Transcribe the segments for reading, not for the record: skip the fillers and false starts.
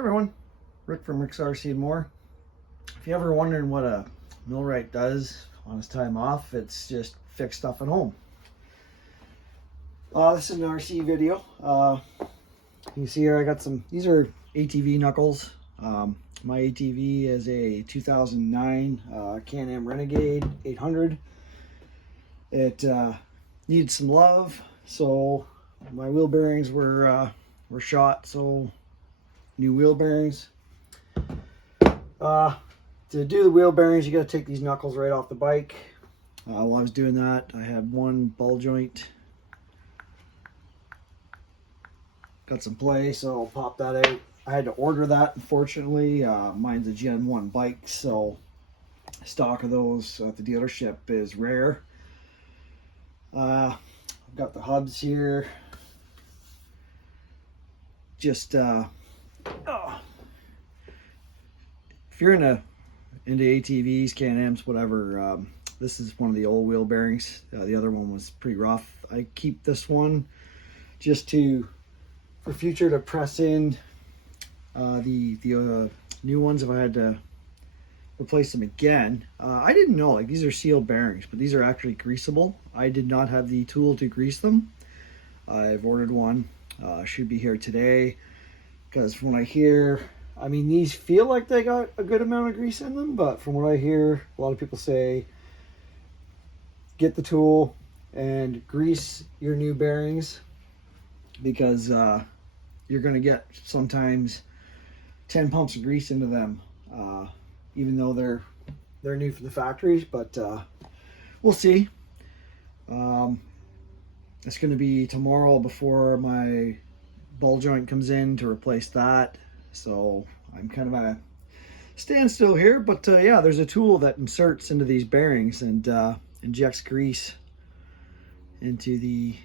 Everyone, Rick from Rick's RC and More. If you're ever wondering what a millwright does on his time off, it's just fix stuff at home. This is an RC video. You can see here I got some, these are ATV knuckles. My ATV is a 2009 Can Am Renegade 800. It needs some love, so my wheel bearings were shot, so new wheel bearings. To do the wheel bearings, you got to take these knuckles right off the bike. While I was doing that, I had one ball joint got some play, so I'll pop that out. I had to order that, unfortunately. Mine's a Gen 1 bike, so stock of those at the dealership is rare. I've got the hubs here. Just if you're into ATVs, Can-Ams, whatever, this is one of the old wheel bearings. The other one was pretty rough. I keep this one just for future to press in the new ones if I had to replace them again. I didn't know, like, these are sealed bearings, but these are actually greasable. I did not have the tool to grease them. I've ordered one. Should be here today, because from what I hear, I mean, these feel like they got a good amount of grease in them, but from what I hear, a lot of people say get the tool and grease your new bearings, because you're going to get sometimes 10 pumps of grease into them, even though they're new for the factories. But we'll see. It's going to be tomorrow before my ball joint comes in to replace that, so I'm kind of at a standstill here. But yeah, there's a tool that inserts into these bearings and injects grease into the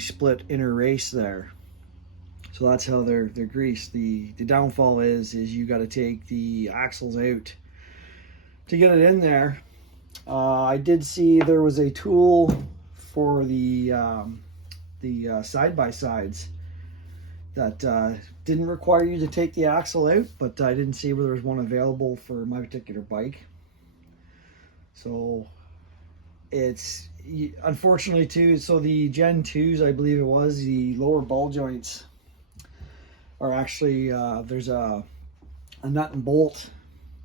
split inner race there. So that's how they're greased. The downfall is you got to take the axles out to get it in there. I did see there was a tool for the side-by-sides that didn't require you to take the axle out, but I didn't see where there was one available for my particular bike. So it's unfortunately too, so the Gen 2s, I believe it was, the lower ball joints are actually there's a nut and bolt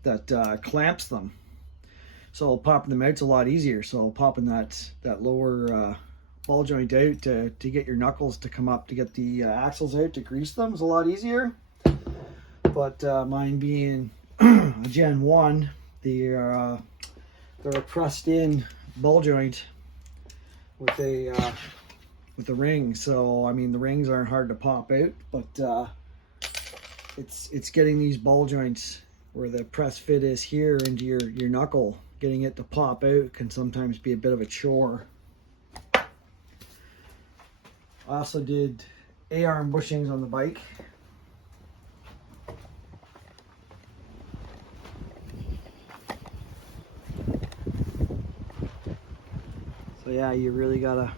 that clamps them, so popping them out's a lot easier. So popping that lower ball joint out to get your knuckles to come up to get the axles out to grease them is a lot easier. But mine being a Gen 1, they're a pressed in ball joint with a ring. So I mean, the rings aren't hard to pop out, but it's getting these ball joints where the press fit is here into your knuckle, getting it to pop out can sometimes be a bit of a chore. I also did A-arm bushings on the bike. So yeah, you really gotta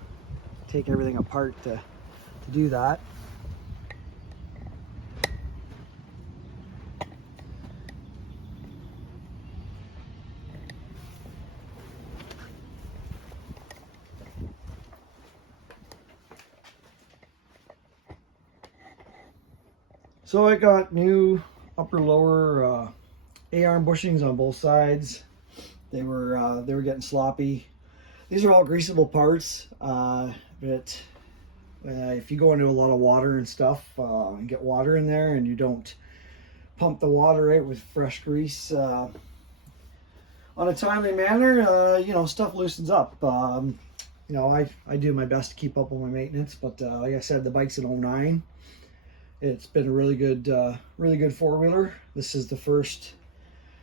take everything apart to do that. So I got new upper lower A-arm bushings on both sides. They were getting sloppy. These are all greasable parts, but if you go into a lot of water and stuff and get water in there and you don't pump the water out with fresh grease on a timely manner, you know, stuff loosens up. You know, I do my best to keep up with my maintenance, but like I said, the bike's an 09. It's been a really good four-wheeler. This is the first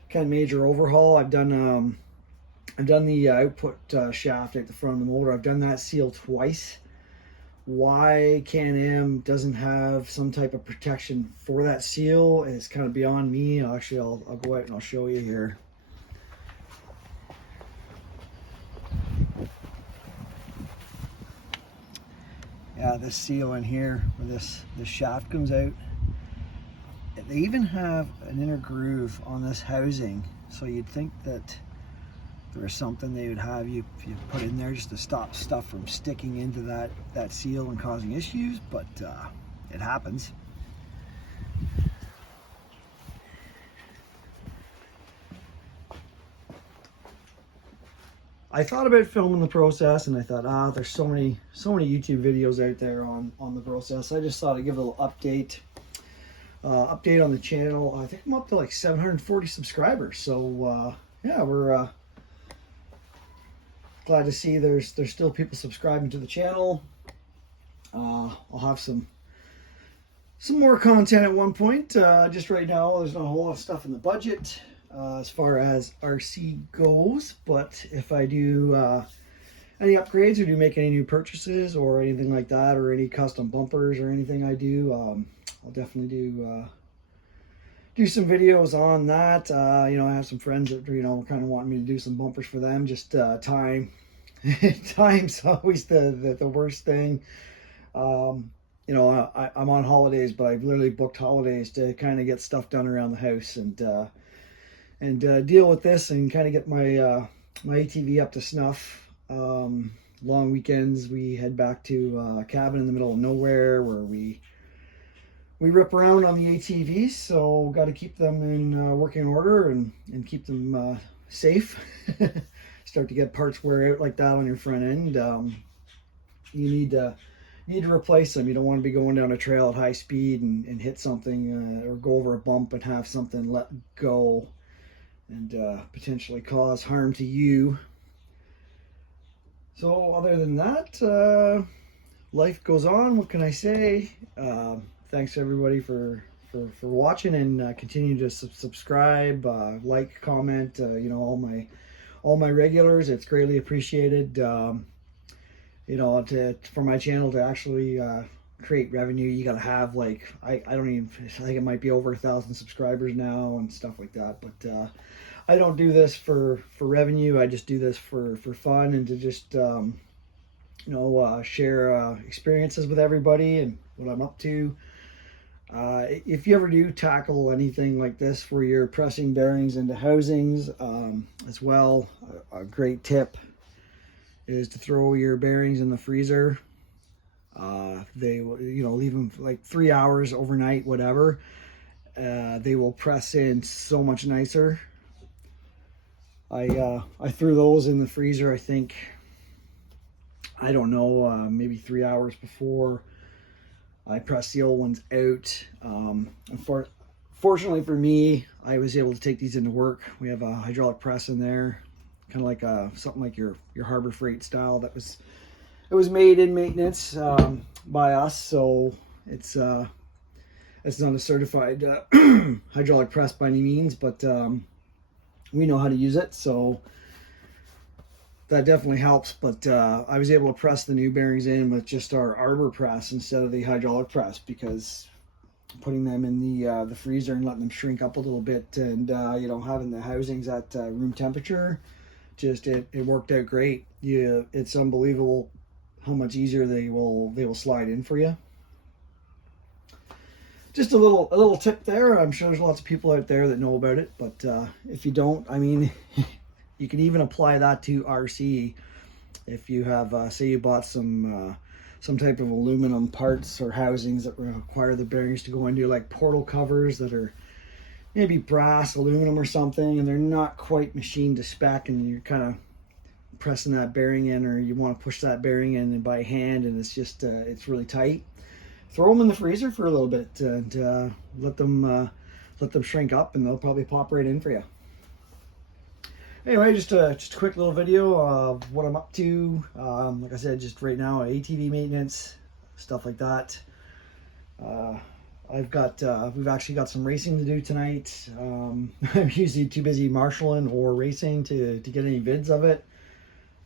kind of major overhaul. I've done the output shaft at the front of the motor. I've done that seal twice. Why Can-Am doesn't have some type of protection for that seal is kind of beyond me. I'll go out and I'll show you here. Yeah, this seal in here where this shaft comes out, they even have an inner groove on this housing, so you'd think that there's something they would have you put in there just to stop stuff from sticking into that seal and causing issues, but it happens. I thought about filming the process, and I thought, there's so many YouTube videos out there on the process. I just thought I'd give a little update on the channel. I think I'm up to like 740 subscribers, so yeah, we're glad to see there's still people subscribing to the channel. I'll have some more content at one point. Just right now, there's not a whole lot of stuff in the budget as far as RC goes, but if I do any upgrades or do make any new purchases or anything like that, or any custom bumpers or anything I do, I'll definitely do some videos on that. You know, I have some friends that, you know, kind of want me to do some bumpers for them. Just time. Time's always the worst thing. You know, I'm on holidays, but I've literally booked holidays to kind of get stuff done around the house and deal with this and kind of get my my ATV up to snuff. Long weekends, we head back to a cabin in the middle of nowhere where we rip around on the ATVs, so got to keep them in working order and keep them safe. Start to get parts wear out like that on your front end, you need to replace them. You don't want to be going down a trail at high speed and hit something or go over a bump and have something let go and potentially cause harm to you. So other than that, life goes on. What can I say? Thanks everybody for watching, and continue to subscribe, like, comment, you know, all my regulars. It's greatly appreciated. You know, for my channel to actually create revenue, you gotta have like, I think it might be over 1,000 subscribers now and stuff like that, but I don't do this for revenue. I just do this for fun and to just you know, share experiences with everybody and what I'm up to. If you ever do tackle anything like this where you're pressing bearings into housings, as well, a great tip is to throw your bearings in the freezer. They will, you know, leave them for like 3 hours overnight, whatever. They will press in so much nicer. I threw those in the freezer, I think, I don't know, maybe 3 hours before I pressed the old ones out. Fortunately for me, I was able to take these into work. We have a hydraulic press in there, kind of like something like your Harbor Freight style. It was made in maintenance by us, so it's not a certified hydraulic press by any means, but we know how to use it, so that definitely helps. But I was able to press the new bearings in with just our arbor press instead of the hydraulic press, because putting them in the freezer and letting them shrink up a little bit and you know, having the housings at room temperature, just it worked out great. It's unbelievable how much easier they will slide in for you. Just a little tip there. I'm sure there's lots of people out there that know about it, but if you don't, I mean, you can even apply that to RC. If you have, say you bought some type of aluminum parts or housings that require the bearings to go into, like portal covers that are maybe brass, aluminum or something, and they're not quite machined to spec, and you're kind of pressing that bearing in, or you want to push that bearing in by hand, and it's just it's really tight. Throw them in the freezer for a little bit and let them shrink up, and they'll probably pop right in for you. Anyway, just a quick little video of what I'm up to. Like I said, just right now, ATV maintenance, stuff like that. We've actually got some racing to do tonight. I'm usually too busy marshalling or racing to get any vids of it.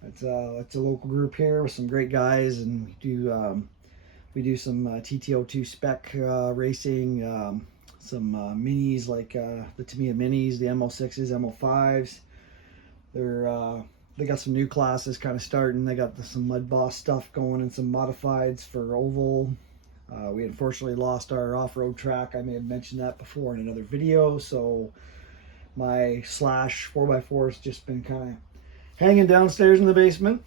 It's a local group here with some great guys, and we do some TTO2 spec racing, some minis like the Tamiya minis, the MO6s, MO5s. They got some new classes kind of starting. They got some Mud Boss stuff going and some modifieds for oval. We unfortunately lost our off-road track. I may have mentioned that before in another video. So my slash 4x4 has just been kind of hanging downstairs in the basement.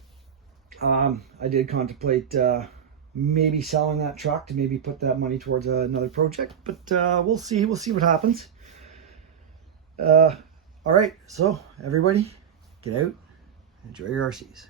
I did contemplate maybe selling that truck to maybe put that money towards another project, but we'll see what happens. All right, so everybody, get out, enjoy your RCs.